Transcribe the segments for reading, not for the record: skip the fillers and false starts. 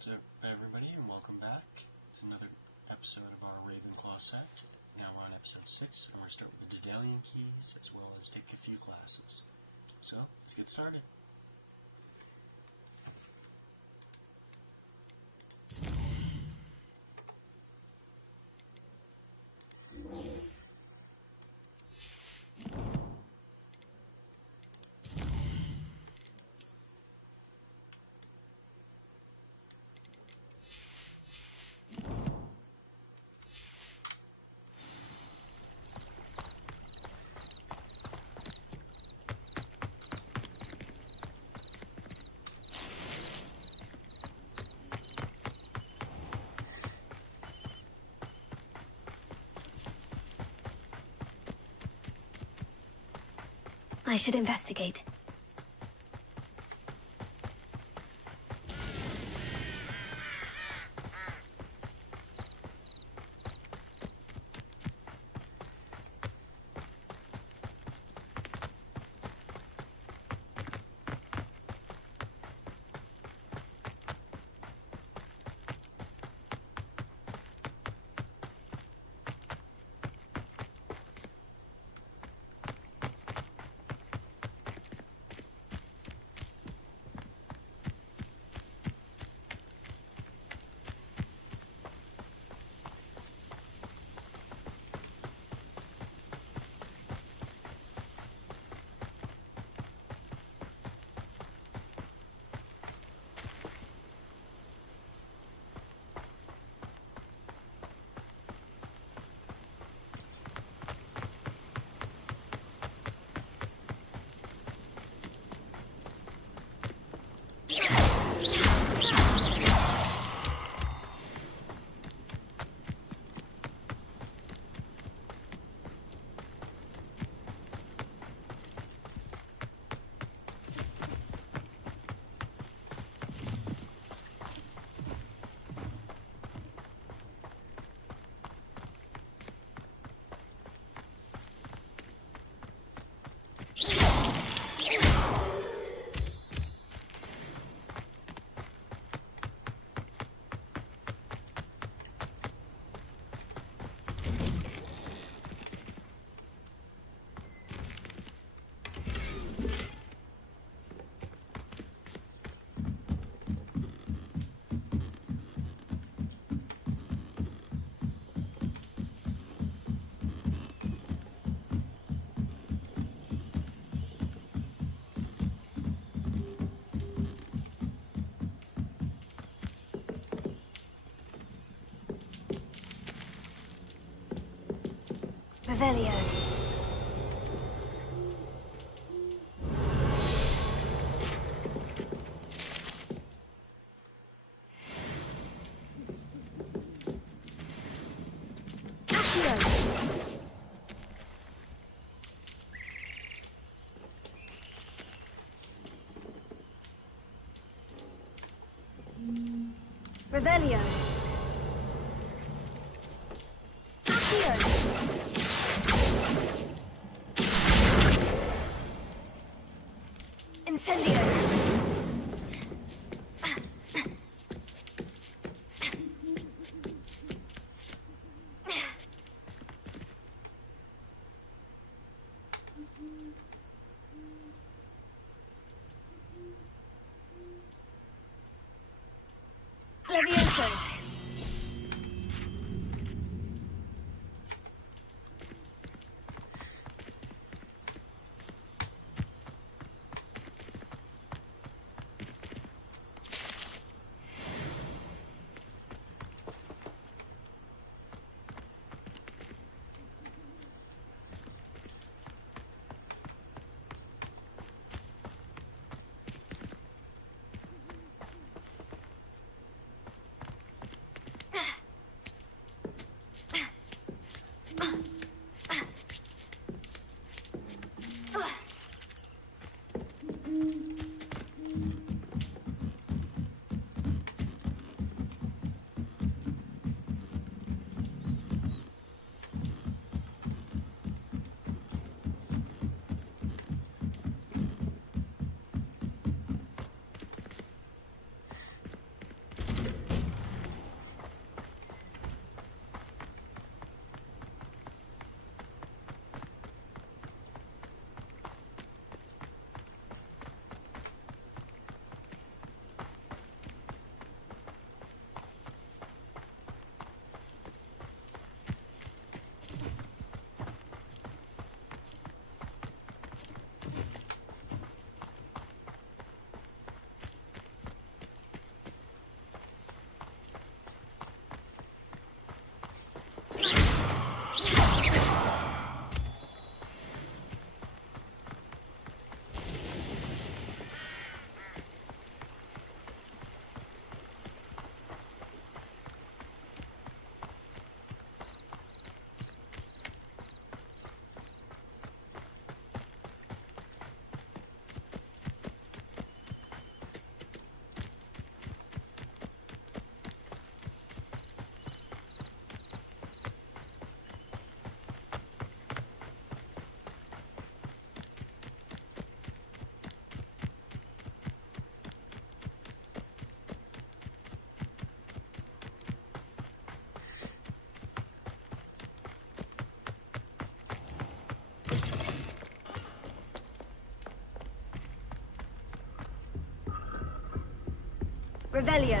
What's up, everybody, and welcome back to another episode of our Ravenclaw set. Now we're on episode 6, and we're going to start with the deadalian keys, as well as take a few classes. So, let's get started. I should investigate. Revelio. Revelio. Incendio. Levioso. Revelio.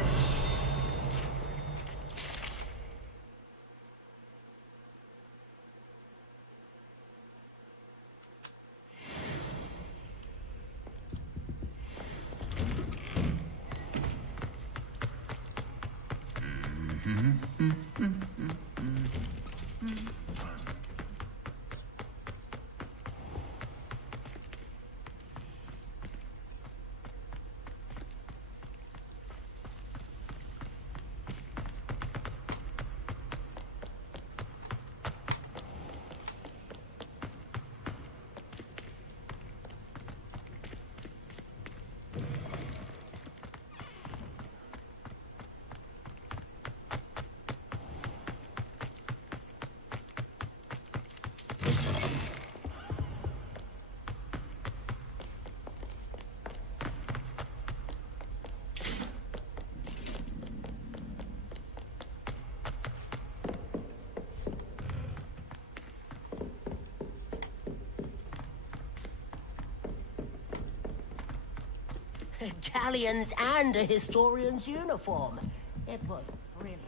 Galleons and a historian's uniform. It was brilliant.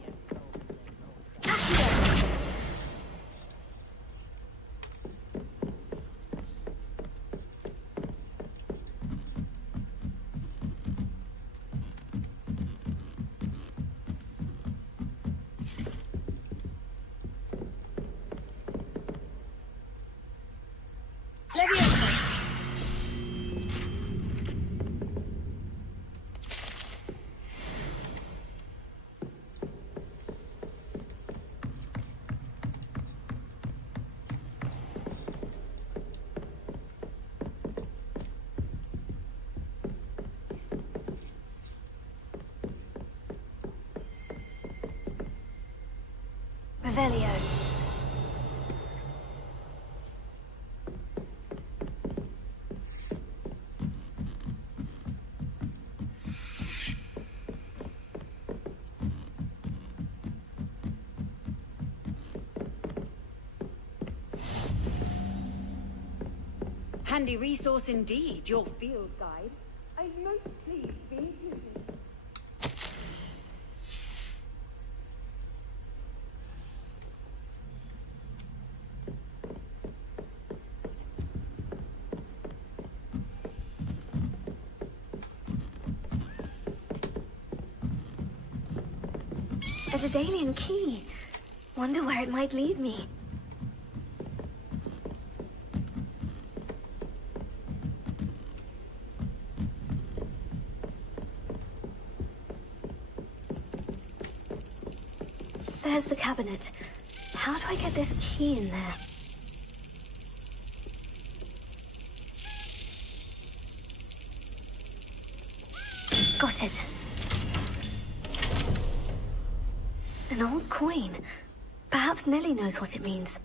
Leviosa. Revelio. Handy resource indeed, your field guide. I'm most pleased being included. A deadalian key. Wonder where it might lead me. There's the cabinet. How do I get this key in there? Got it. An old coin. Perhaps Nellie knows what it means.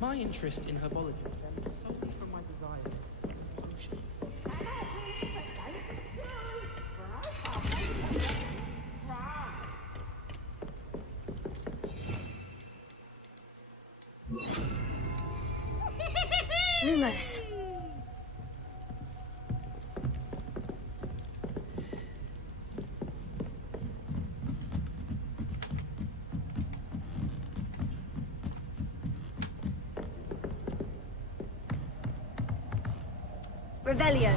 My interest in herbology stems solely from my desire for function. Lumos. Revelio.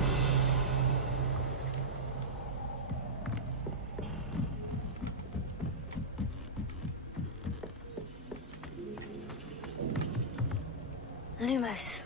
Lumos.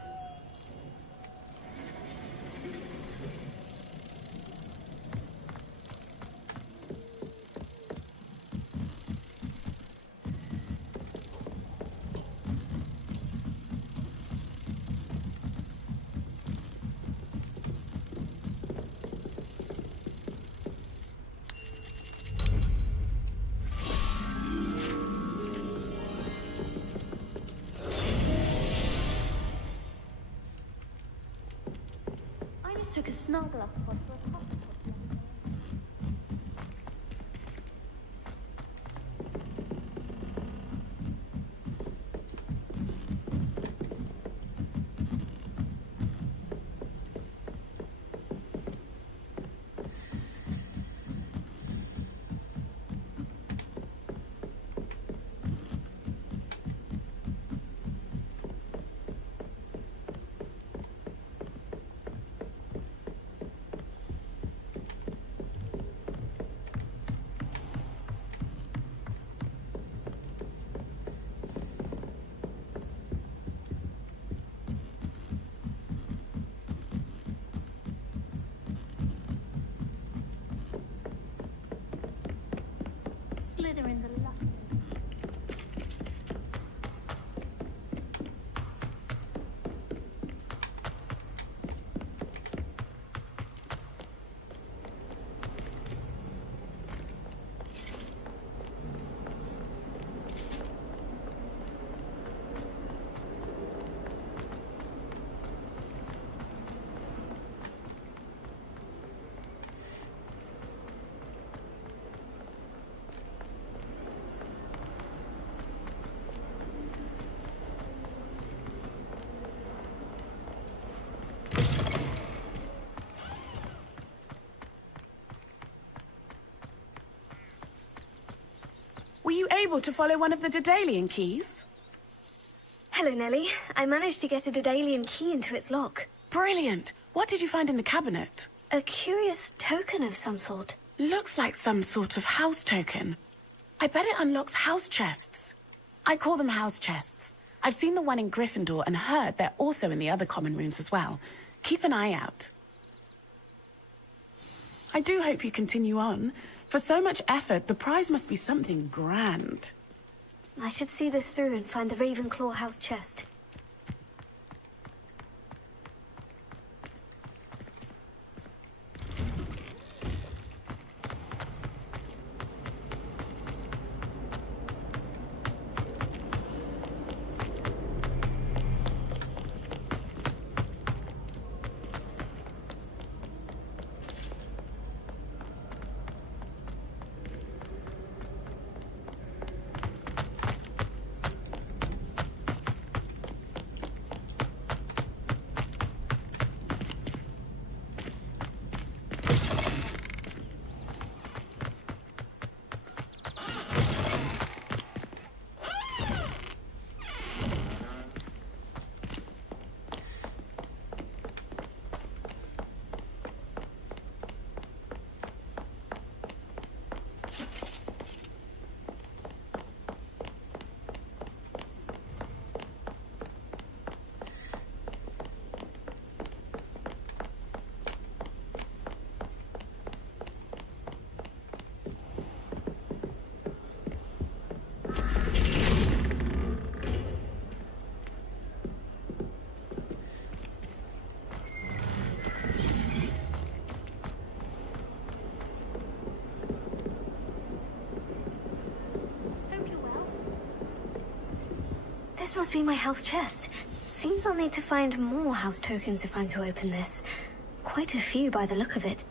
took a snuggle up for a coffee. Slither in the luck. Were you able to follow one of the deadalian keys? Hello, Nellie. I managed to get a deadalian key into its lock. Brilliant! What did you find in the cabinet? A curious token of some sort. Looks like some sort of house token. I bet it unlocks house chests. I call them house chests. I've seen the one in Gryffindor and heard they're also in the other common rooms as well. Keep an eye out. I do hope you continue on. For so much effort, the prize must be something grand. I should see this through and find the Ravenclaw house chest. This must be my house chest. Seems I'll need to find more house tokens if I'm to open this. Quite a few by the look of it.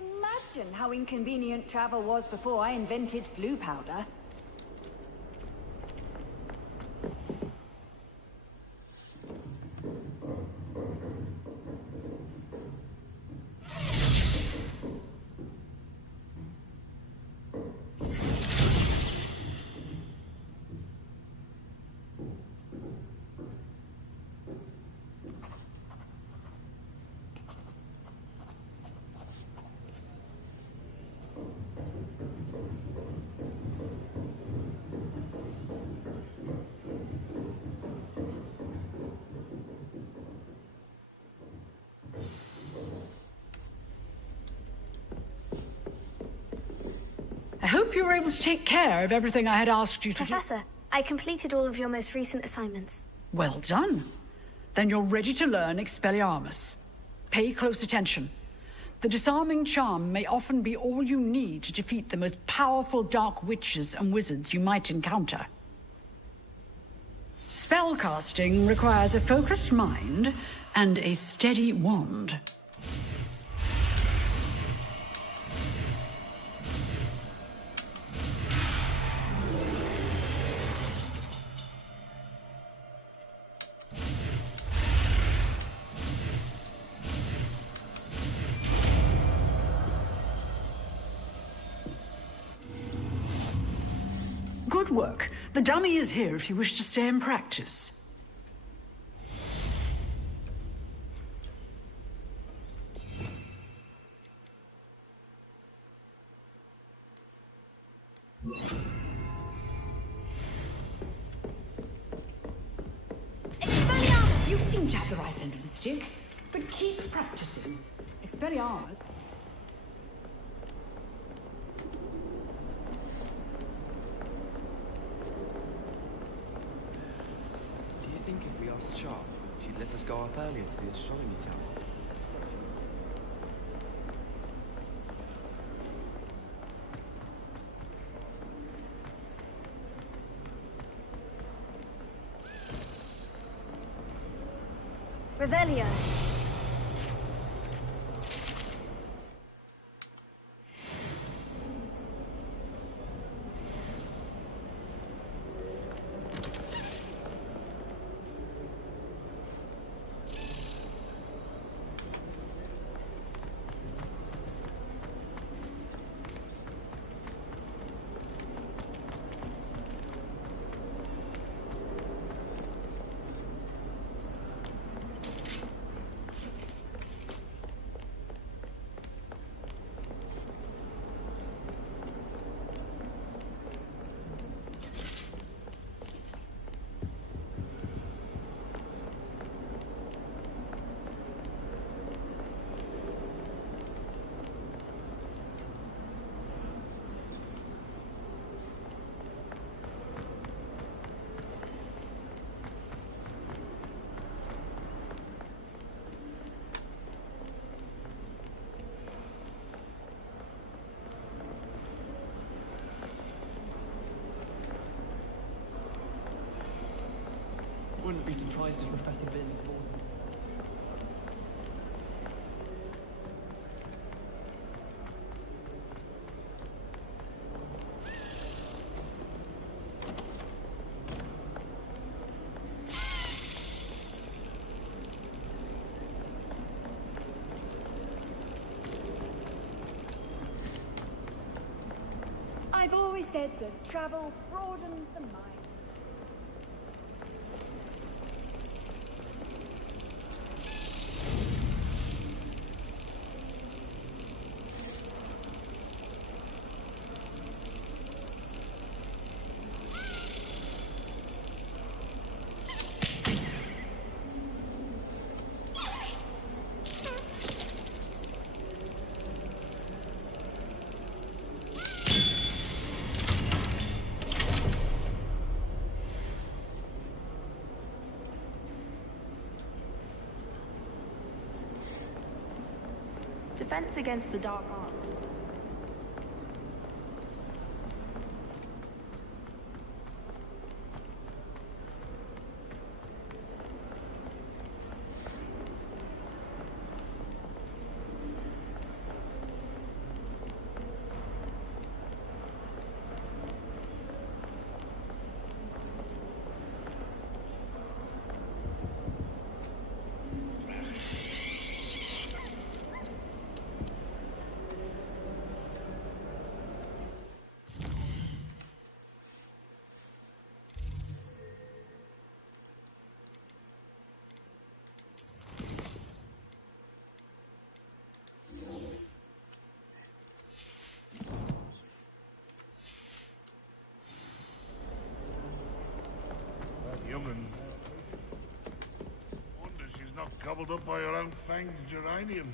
Imagine how inconvenient travel was before I invented flu powder. I hope you were able to take care of everything I had asked you to do. Professor, I completed all of your most recent assignments. Well done. Then you're ready to learn Expelliarmus. Pay close attention. The disarming charm may often be all you need to defeat the most powerful dark witches and wizards you might encounter. Spellcasting requires a focused mind and a steady wand. Good work. The dummy is here if you wish to stay and practice. Expelliarmus! You seem to have the right end of the stick, but keep practicing. Expelliarmus. Do you think if we asked Sharp, she'd let us go up earlier to the astronomy tower? Revelio. Wouldn't be surprised if Professor Bin is born. I've always said that travel broadens the mind. Defense against the dark arts. gobbled up by your own fanged geranium.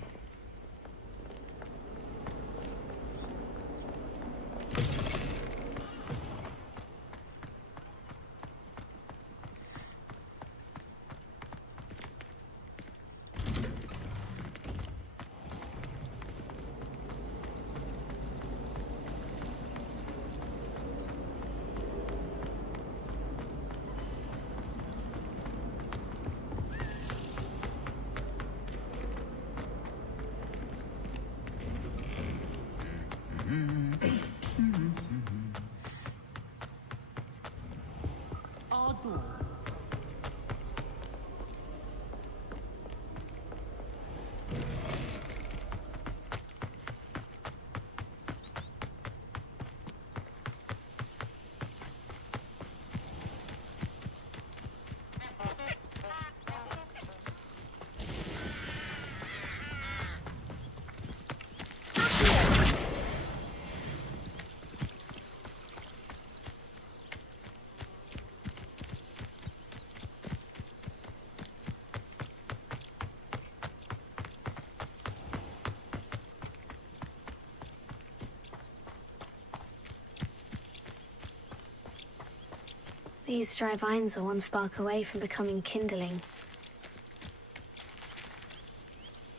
These dry vines are one spark away from becoming kindling.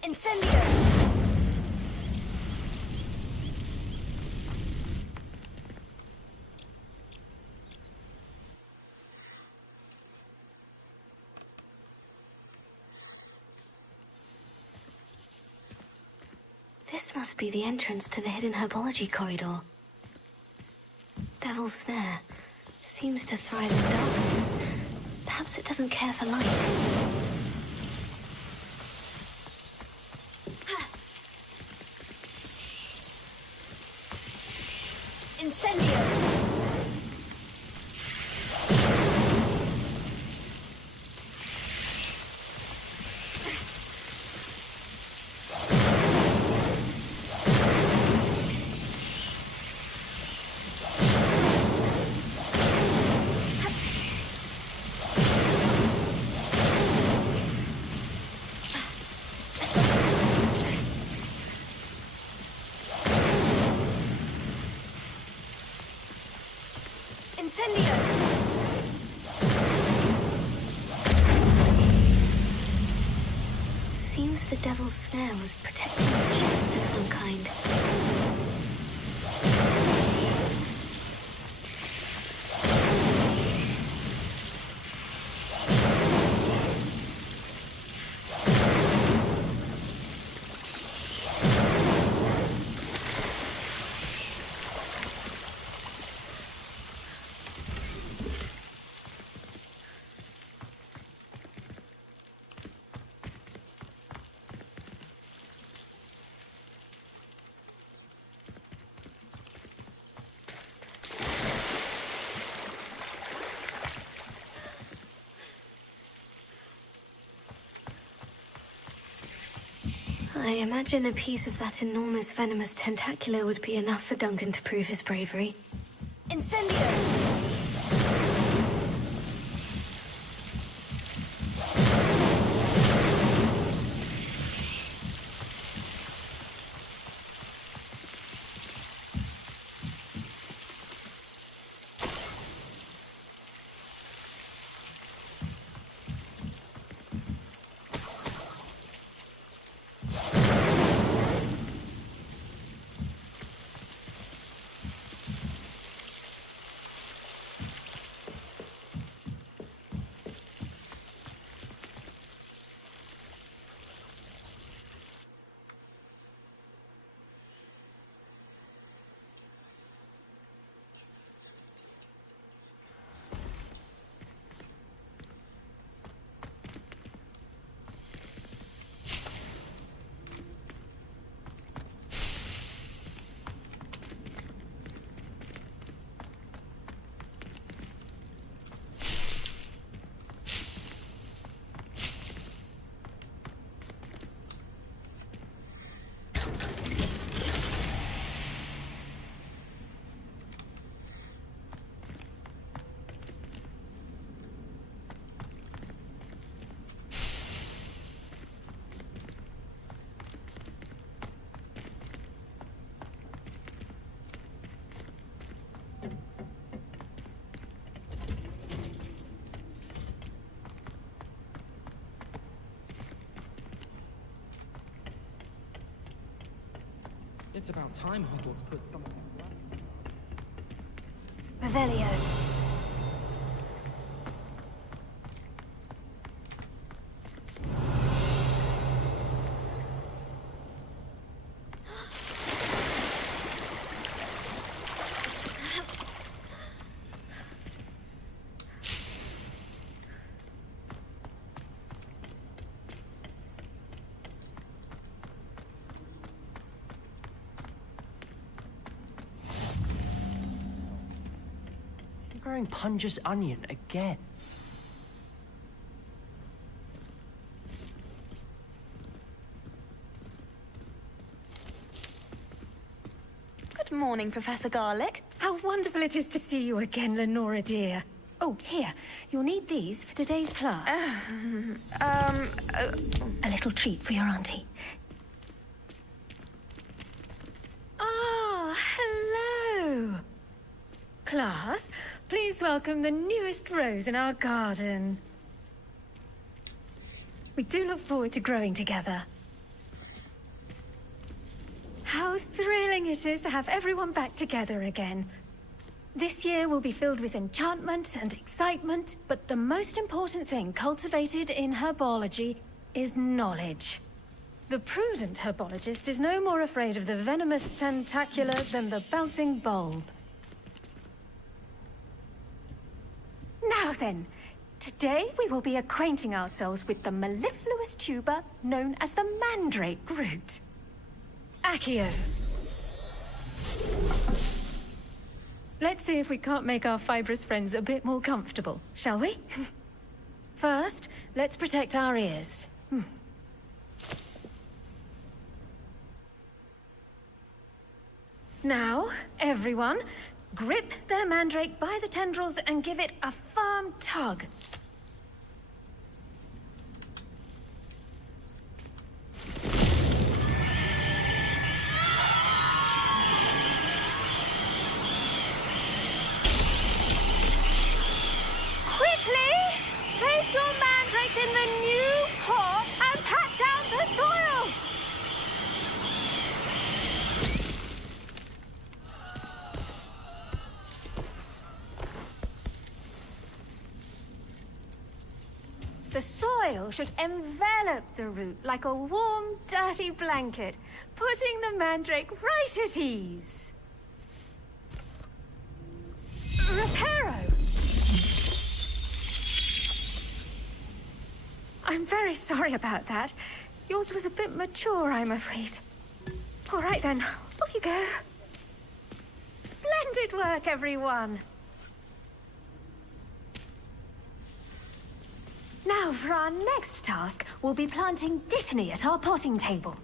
Incendio! This must be the entrance to the hidden herbology corridor. Devil's Snare seems to thrive in darkness. Perhaps it doesn't care for light. Incendio! Seems the Devil's Snare was protecting a chest of some kind. I imagine a piece of that enormous venomous tentacular would be enough for Duncan to prove his bravery. Incendio! It's about time Hogwarts put something right. Revelio. Wearing Punja's onion again. Good morning, Professor Garlick. How wonderful it is to see you again, Lenora dear. Oh, here. You'll need these for today's class. A little treat for your auntie. Ah, hello. Class, please welcome the newest rose in our garden. We do look forward to growing together. How thrilling it is to have everyone back together again. This year will be filled with enchantment and excitement, but the most important thing cultivated in herbology is knowledge. The prudent herbologist is no more afraid of the venomous tentacular than the bouncing bulb. Now then, today we will be acquainting ourselves with the mellifluous tuber known as the mandrake root. Accio. Let's see if we can't make our fibrous friends a bit more comfortable, shall we? First, let's protect our ears. Now, everyone, grip their mandrake by the tendrils and give it a firm tug. Quickly! Place your mandrake in the new pot and pat down the soil! The soil should envelop the root like a warm, dirty blanket, putting the mandrake right at ease. Reparo! I'm very sorry about that. Yours was a bit mature, I'm afraid. All right then, off you go. Splendid work, everyone. Now, for our next task, we'll be planting dittany at our potting table.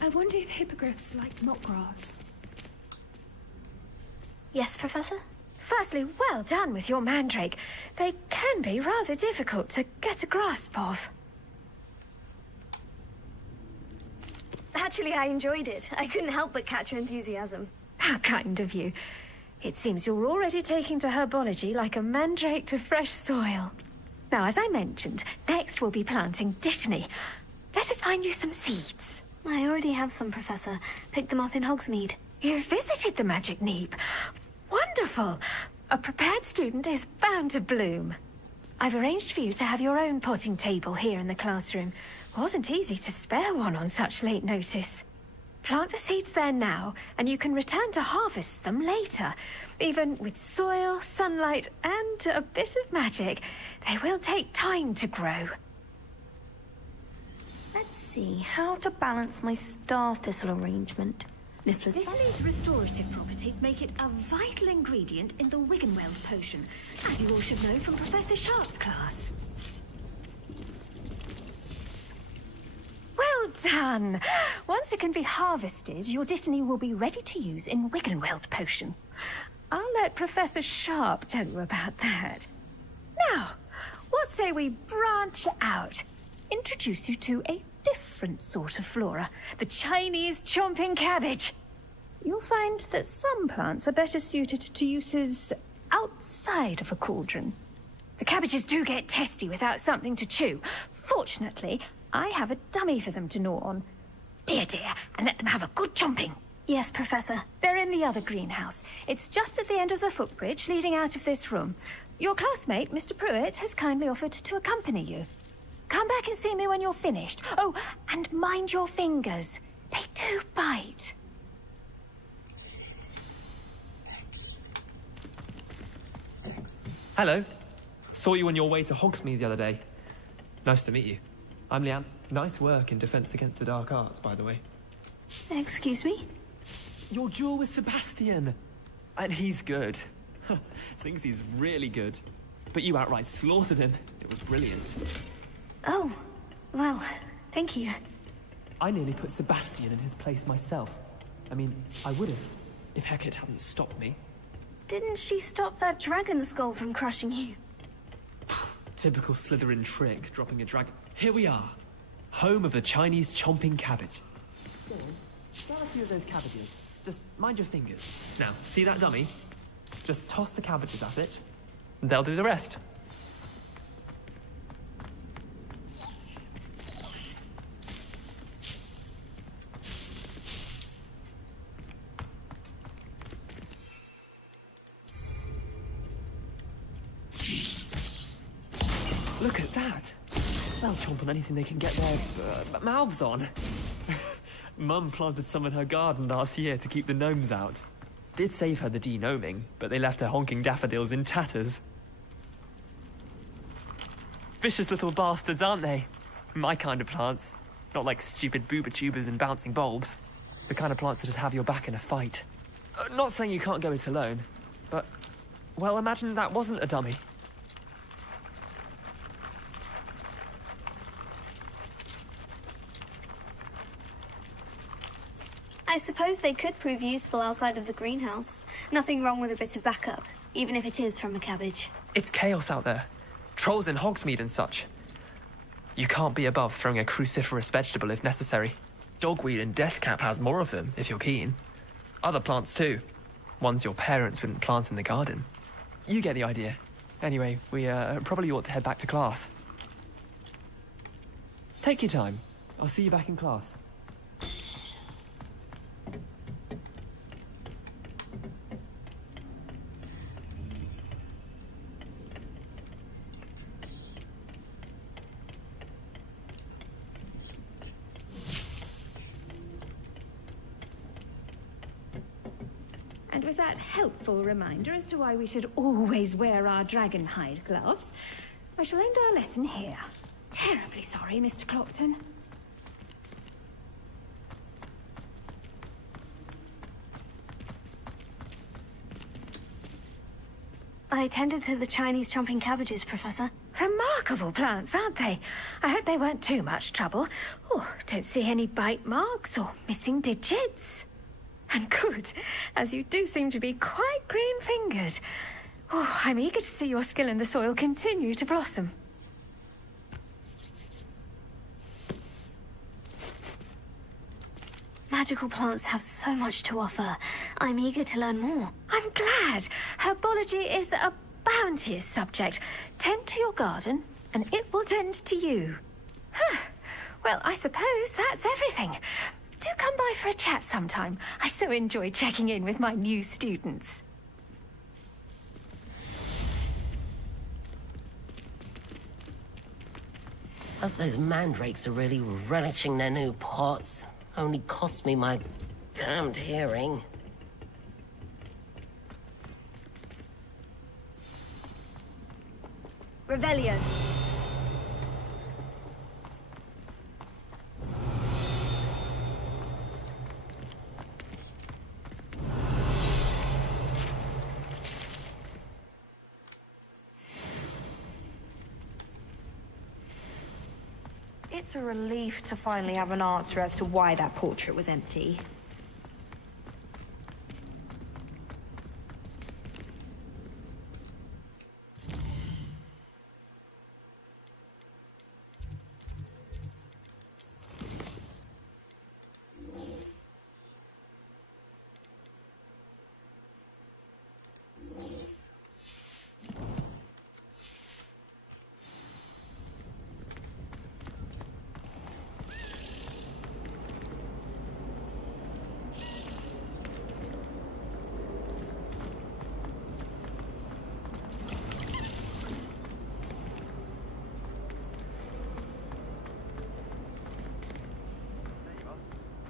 I wonder if hippogriffs like knotgrass. Yes, Professor? Firstly, well done with your mandrake. They can be rather difficult to get a grasp of. Actually, I enjoyed it. I couldn't help but catch your enthusiasm. How kind of you. It seems you're already taking to herbology like a mandrake to fresh soil. Now, as I mentioned, next we'll be planting dittany. Let us find you some seeds. I already have some, Professor. Picked them up in Hogsmeade. You visited the Magic Neep. Wonderful! A prepared student is bound to bloom. I've arranged for you to have your own potting table here in the classroom. Wasn't easy to spare one on such late notice. Plant the seeds there now, and you can return to harvest them later. Even with soil, sunlight, and a bit of magic, they will take time to grow. Let's see how to balance my star thistle arrangement. Dittany's restorative properties make it a vital ingredient in the Wiggenweld potion, as you all should know from Professor Sharp's class. Well done! Once it can be harvested, your dittany will be ready to use in Wiggenweld potion. I'll let Professor Sharp tell you about that. Now, what say we branch out? Introduce you to a different sort of flora, the Chinese chomping cabbage. You'll find that some plants are better suited to uses outside of a cauldron. The cabbages do get testy without something to chew. Fortunately, I have a dummy for them to gnaw on. Be a dear and let them have a good chomping. Yes, Professor. They're in the other greenhouse. It's just at the end of the footbridge leading out of this room. Your classmate, Mr. Pruitt, has kindly offered to accompany you. Come back and see me when you're finished. Oh, and mind your fingers. They do bite. Thanks. Hello. Saw you on your way to Hogsmeade the other day. Nice to meet you. I'm Leanne. Nice work in Defense Against the Dark Arts, by the way. Excuse me? Your duel with Sebastian. And he's good. Thinks he's really good. But you outright slaughtered him. It was brilliant. Oh, well, thank you. I nearly put Sebastian in his place myself. I mean, I would have, if Hecate hadn't stopped me. Didn't she stop that dragon skull from crushing you? Typical Slytherin trick, dropping a dragon. Here we are. Home of the Chinese chomping cabbage. Go on, grab a few of those cabbages. Just mind your fingers. Now, see that dummy? Just toss the cabbages at it, and they'll do the rest. Look at that. They'll chomp on anything they can get their mouths on. Mum planted some in her garden last year to keep the gnomes out. Did save her the de-gnoming, but they left her honking daffodils in tatters. Vicious little bastards, aren't they? My kind of plants. Not like stupid booba tubers and bouncing bulbs. The kind of plants that'd have your back in a fight. Not saying you can't go it alone, but... well, imagine that wasn't a dummy. I suppose they could prove useful outside of the greenhouse. Nothing wrong with a bit of backup, even if it is from a cabbage. It's chaos out there. Trolls in Hogsmeade and such. You can't be above throwing a cruciferous vegetable if necessary. Dogweed and deathcap has more of them, if you're keen. Other plants too. Ones your parents wouldn't plant in the garden. You get the idea. Anyway, we probably ought to head back to class. Take your time. I'll see you back in class. And with that helpful reminder as to why we should always wear our dragon hide gloves, I shall end our lesson here. Terribly sorry, Mr. Clopton. I tended to the Chinese chomping cabbages, Professor. Remarkable plants, aren't they? I hope they weren't too much trouble. Oh, don't see any bite marks or missing digits. And good, as you do seem to be quite green-fingered. Oh, I'm eager to see your skill in the soil continue to blossom. Magical plants have so much to offer. I'm eager to learn more. I'm glad. Herbology is a bounteous subject. Tend to your garden, and it will tend to you. Well, I suppose that's everything. Do come by for a chat sometime. I so enjoy checking in with my new students. Hope those mandrakes are really relishing their new pots. Only cost me my damned hearing. Rebellion. It's a relief to finally have an answer as to why that portrait was empty.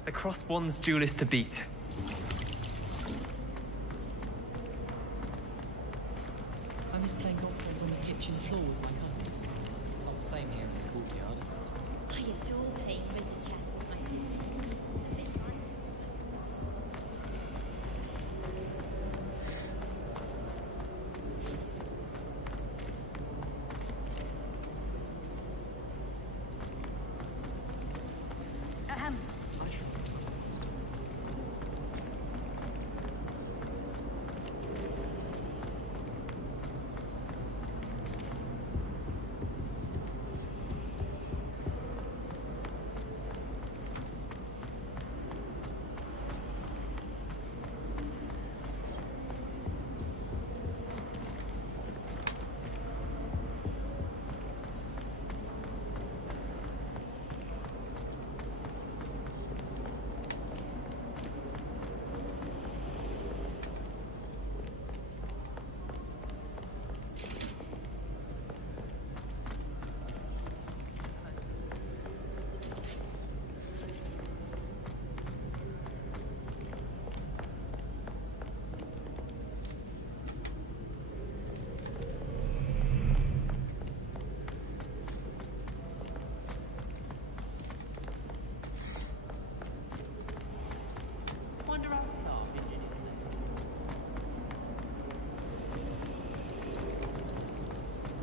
The crossbond's duelist to beat. I miss playing golf balls on the kitchen floor with my cousins. Oh, same here in the courtyard. I adore playing prison chess with my sister.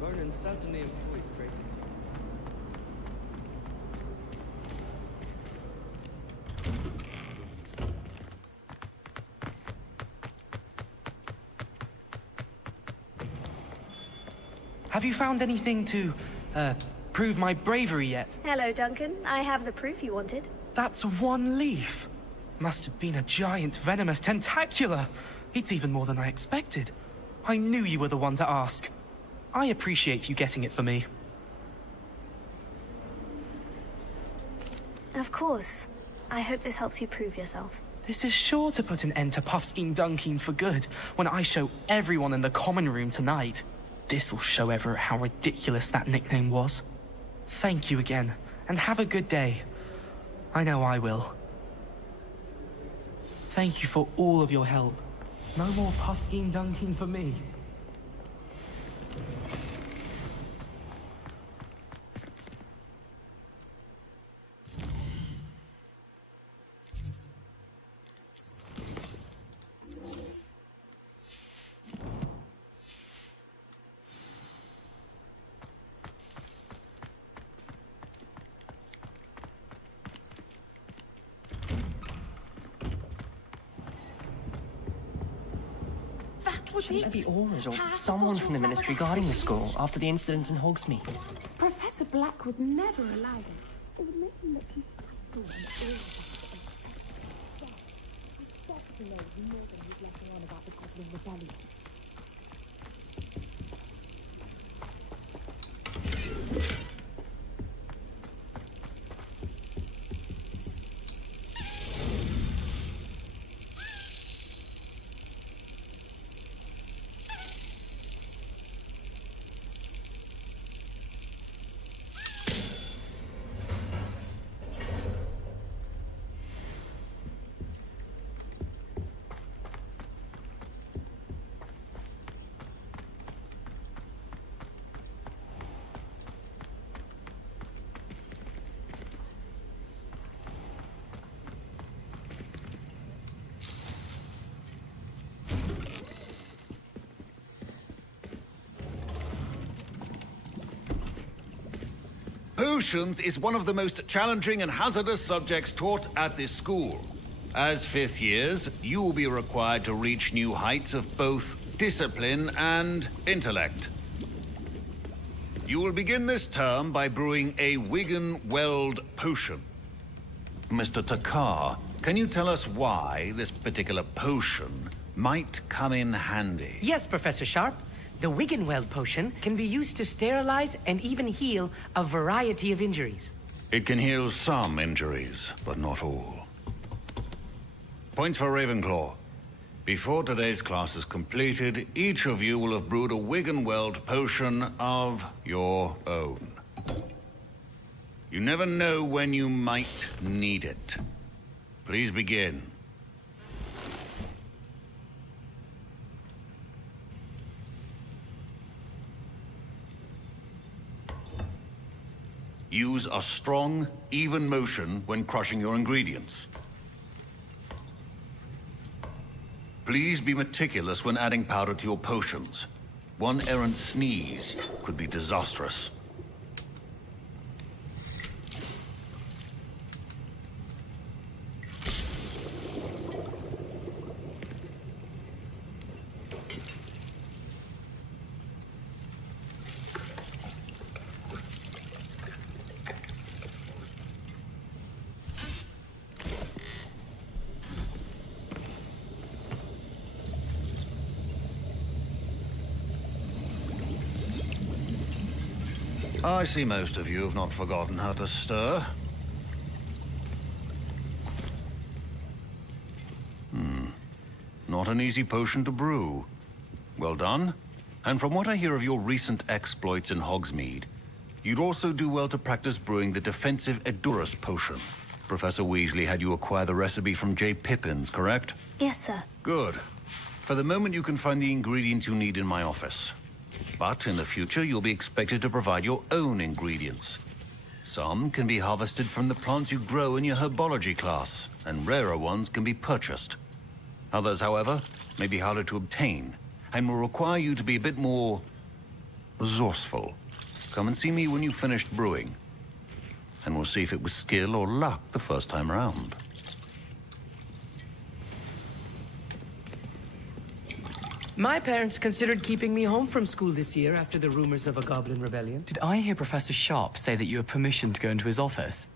Vernon certainly employs great. Have you found anything to, prove my bravery yet? Hello, Duncan. I have the proof you wanted. That's one leaf. Must have been a giant venomous tentacula. It's even more than I expected. I knew you were the one to ask. I appreciate you getting it for me. Of course. I hope this helps you prove yourself. This is sure to put an end to Puffskein Dunkin for good when I show everyone in the common room tonight. This'll show Everett how ridiculous that nickname was. Thank you again, and have a good day. I know I will. Thank you for all of your help. No more Puffskein Dunkin for me. Shouldn't there be Aurors or someone from the Ministry guarding the school after the incident in Hogsmeade? Professor Black would never allow it. It would make him look rebellion. Potions is one of the most challenging and hazardous subjects taught at this school. As fifth years, you will be required to reach new heights of both discipline and intellect. You will begin this term by brewing a Wigan-Weld potion. Mr. Takar, can you tell us why this particular potion might come in handy? Yes, Professor Sharp. The Wigan-Weld potion can be used to sterilize and even heal a variety of injuries. It can heal some injuries, but not all. Points for Ravenclaw. Before today's class is completed, each of you will have brewed a Wigan-Weld potion of your own. You never know when you might need it. Please begin. Use a strong, even motion when crushing your ingredients. Please be meticulous when adding powder to your potions. One errant sneeze could be disastrous. I see most of you have not forgotten how to stir. Not an easy potion to brew. Well done. And from what I hear of your recent exploits in Hogsmeade, you'd also do well to practice brewing the defensive Edurus potion. Professor Weasley had you acquire the recipe from J. Pippins, correct? Yes, sir. Good. For the moment, you can find the ingredients you need in my office. But in the future, you'll be expected to provide your own ingredients. Some can be harvested from the plants you grow in your herbology class, and rarer ones can be purchased. Others, however, may be harder to obtain, and will require you to be a bit more resourceful. Come and see me when you've finished brewing, and we'll see if it was skill or luck the first time round. My parents considered keeping me home from school this year after the rumors of a goblin rebellion. Did I hear Professor Sharp say that you have permission to go into his office?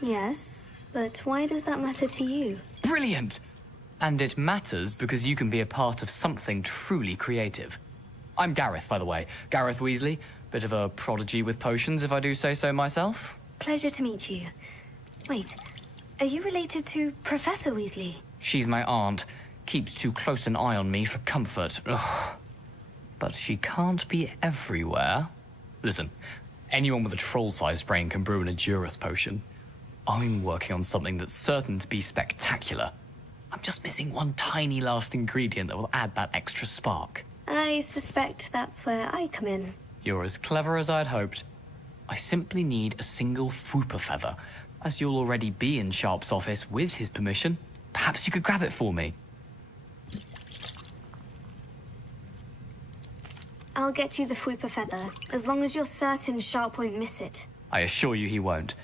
Yes, but why does that matter to you? Brilliant! And it matters because you can be a part of something truly creative. I'm Gareth, by the way. Gareth Weasley. Bit of a prodigy with potions, if I do say so myself. Pleasure to meet you. Wait, are you related to Professor Weasley? She's my aunt. Keeps too close an eye on me for comfort. Ugh. But she can't be everywhere. Listen, anyone with a troll-sized brain can brew an Edurus potion. I'm working on something that's certain to be spectacular. I'm just missing one tiny last ingredient that will add that extra spark. I suspect that's where I come in. You're as clever as I'd hoped. I simply need a single Fwooper feather. As you'll already be in Sharp's office with his permission, perhaps you could grab it for me. I'll get you the Fwooper feather, as long as you're certain Sharp won't miss it. I assure you he won't.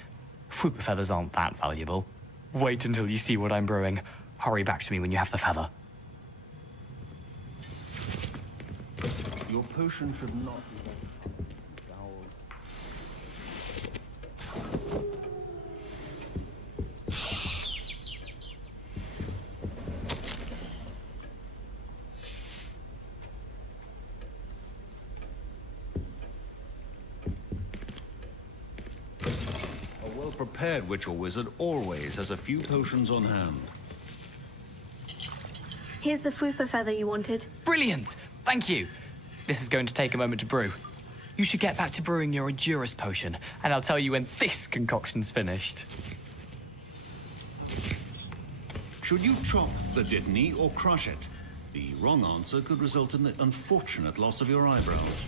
Fwooper feathers aren't that valuable. Wait until you see what I'm brewing. Hurry back to me when you have the feather. Your potion should not be A well-prepared witch or wizard always has a few potions on hand. Here's the Fwooper feather you wanted. Brilliant! Thank you! This is going to take a moment to brew. You should get back to brewing your Edurus potion, and I'll tell you when this concoction's finished. Should you chop the Dittany or crush it? The wrong answer could result in the unfortunate loss of your eyebrows.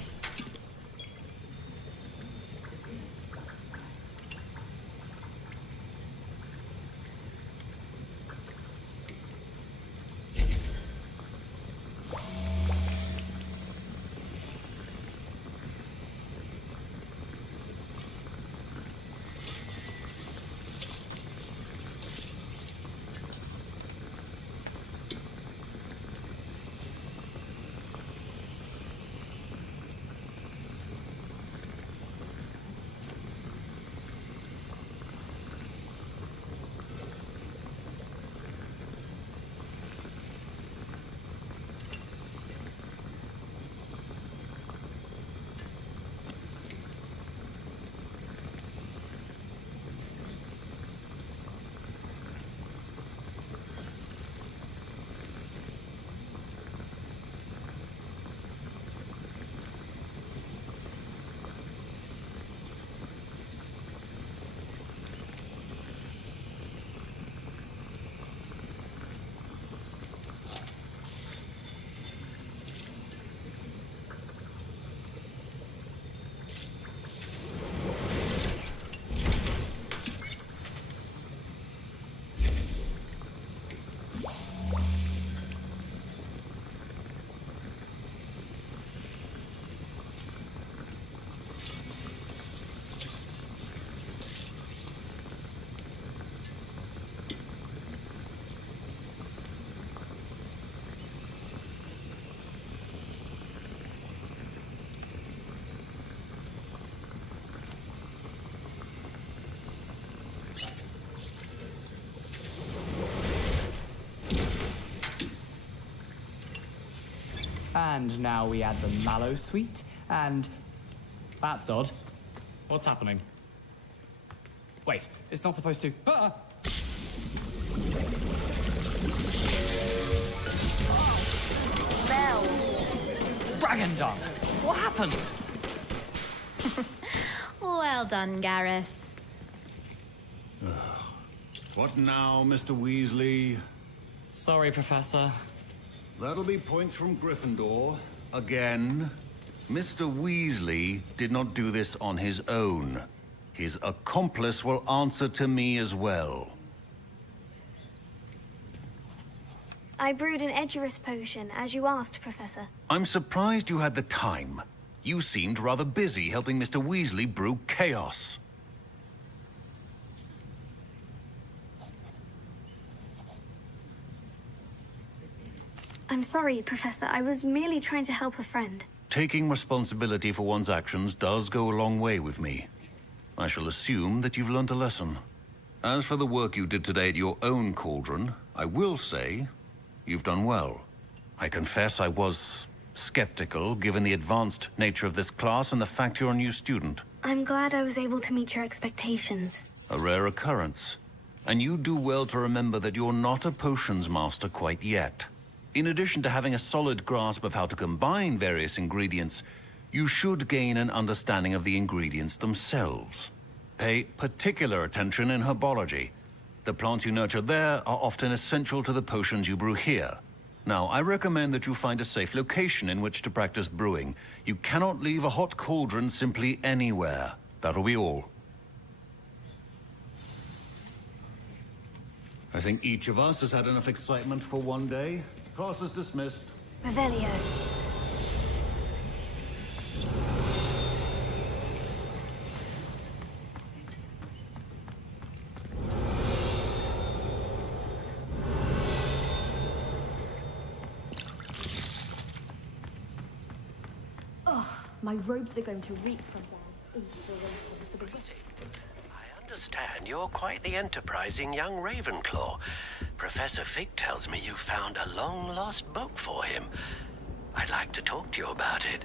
And now we add the mallow sweet, and... That's odd. What's happening? Wait, it's not supposed to... Bell. Dragon dung! What happened? Well done, Gareth. What now, Mr. Weasley? Sorry, Professor. That'll be points from Gryffindor. Again. Mr. Weasley did not do this on his own. His accomplice will answer to me as well. I brewed an Edurus potion, as you asked, Professor. I'm surprised you had the time. You seemed rather busy helping Mr. Weasley brew chaos. I'm sorry, Professor. I was merely trying to help a friend. Taking responsibility for one's actions does go a long way with me. I shall assume that you've learnt a lesson. As for the work you did today at your own cauldron, I will say you've done well. I confess I was skeptical, given the advanced nature of this class and the fact you're a new student. I'm glad I was able to meet your expectations. A rare occurrence. And you do well to remember that you're not a potions master quite yet. In addition to having a solid grasp of how to combine various ingredients, you should gain an understanding of the ingredients themselves. Pay particular attention in herbology. The plants you nurture there are often essential to the potions you brew here. Now, I recommend that you find a safe location in which to practice brewing. You cannot leave a hot cauldron simply anywhere. That'll be all. I think each of us has had enough excitement for one day. Class is dismissed. Revelio. My robes are going to reek from there. I understand you're quite the enterprising young Ravenclaw. Professor Fig tells me you found a long-lost book for him. I'd like to talk to you about it.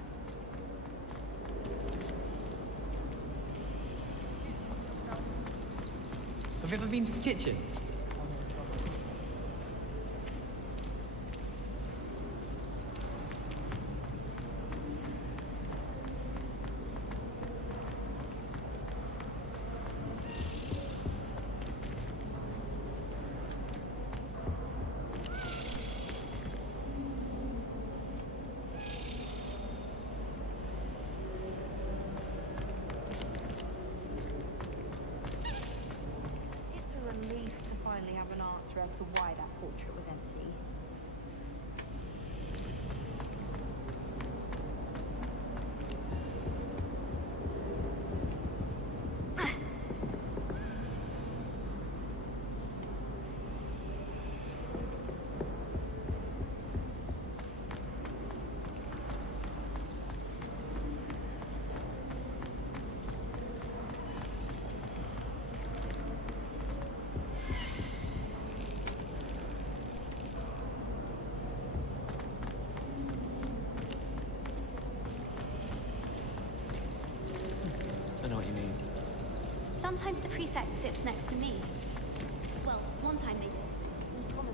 Have you ever been to the kitchen? As to why that portrait was empty. Sometimes the prefect sits next to me. Well, one time they did. Probably.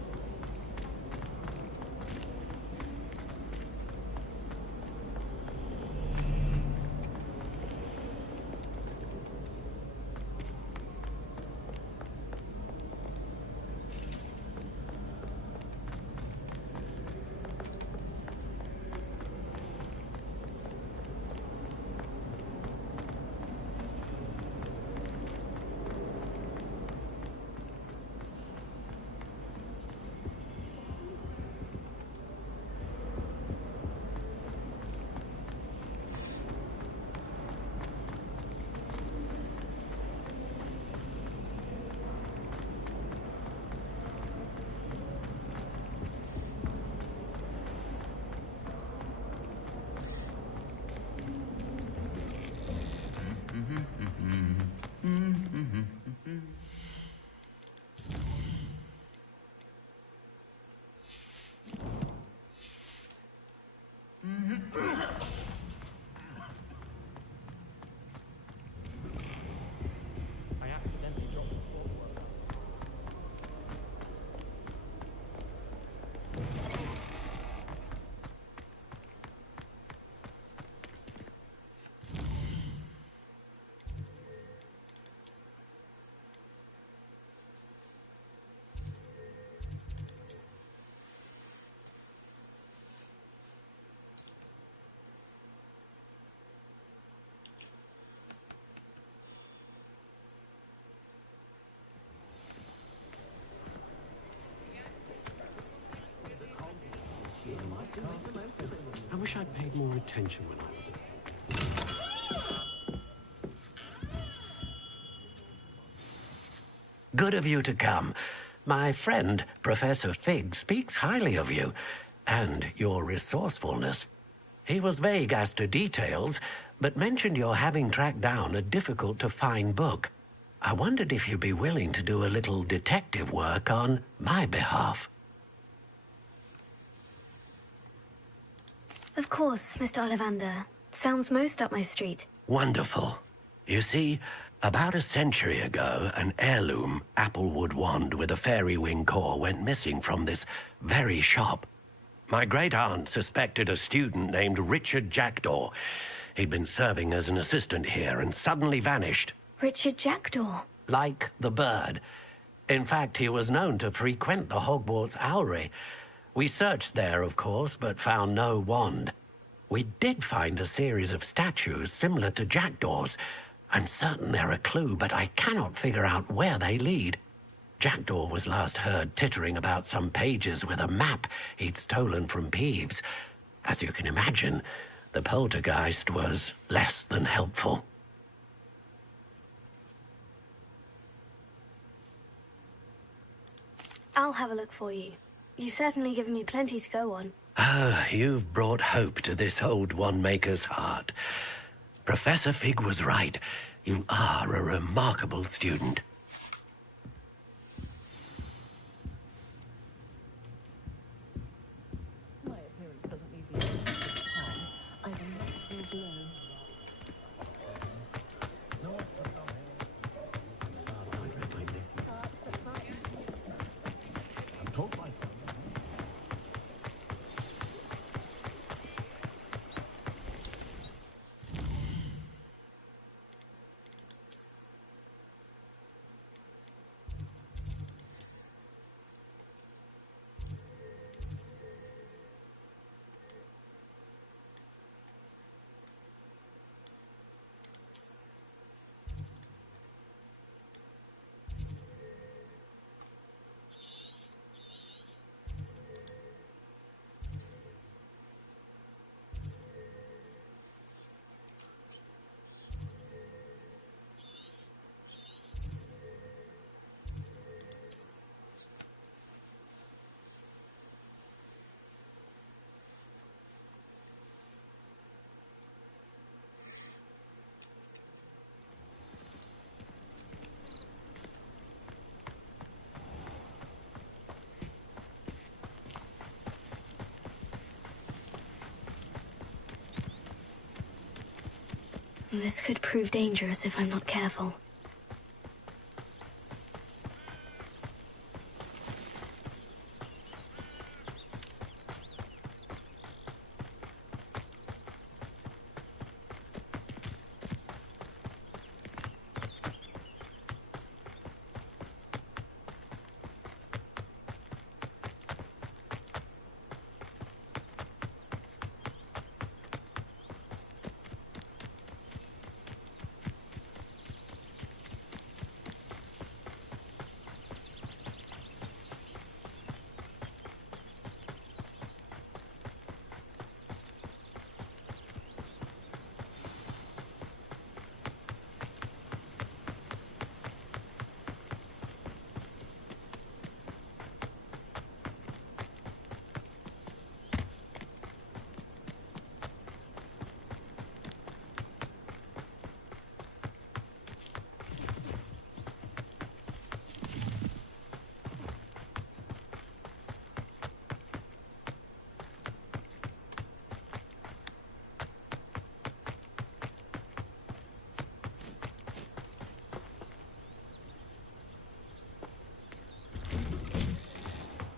wish I'd paid more attention when I was Good of you to come. My friend, Professor Fig, speaks highly of you and your resourcefulness. He was vague as to details, but mentioned your having tracked down a difficult-to-find book. I wondered if you'd be willing to do a little detective work on my behalf. Of course, Mr. Ollivander. Sounds most up my street. Wonderful. You see, about a century ago, an heirloom applewood wand with a fairy wing core went missing from this very shop. My great-aunt suspected a student named Richard Jackdaw. He'd been serving as an assistant here and suddenly vanished. Richard Jackdaw? Like the bird. In fact, he was known to frequent the Hogwarts Owlery. We searched there, of course, but found no wand. We did find a series of statues similar to Jackdaw's. I'm certain they're a clue, but I cannot figure out where they lead. Jackdaw was last heard tittering about some pages with a map he'd stolen from Peeves. As you can imagine, the poltergeist was less than helpful. I'll have a look for you. You've certainly given me plenty to go on. Ah, you've brought hope to this old wand-maker's heart. Professor Fig was right. You are a remarkable student. My appearance doesn't need the I will not feel blown. This could prove dangerous if I'm not careful.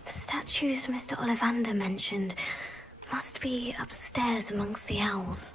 Statues Mr. Ollivander mentioned must be upstairs amongst the owls.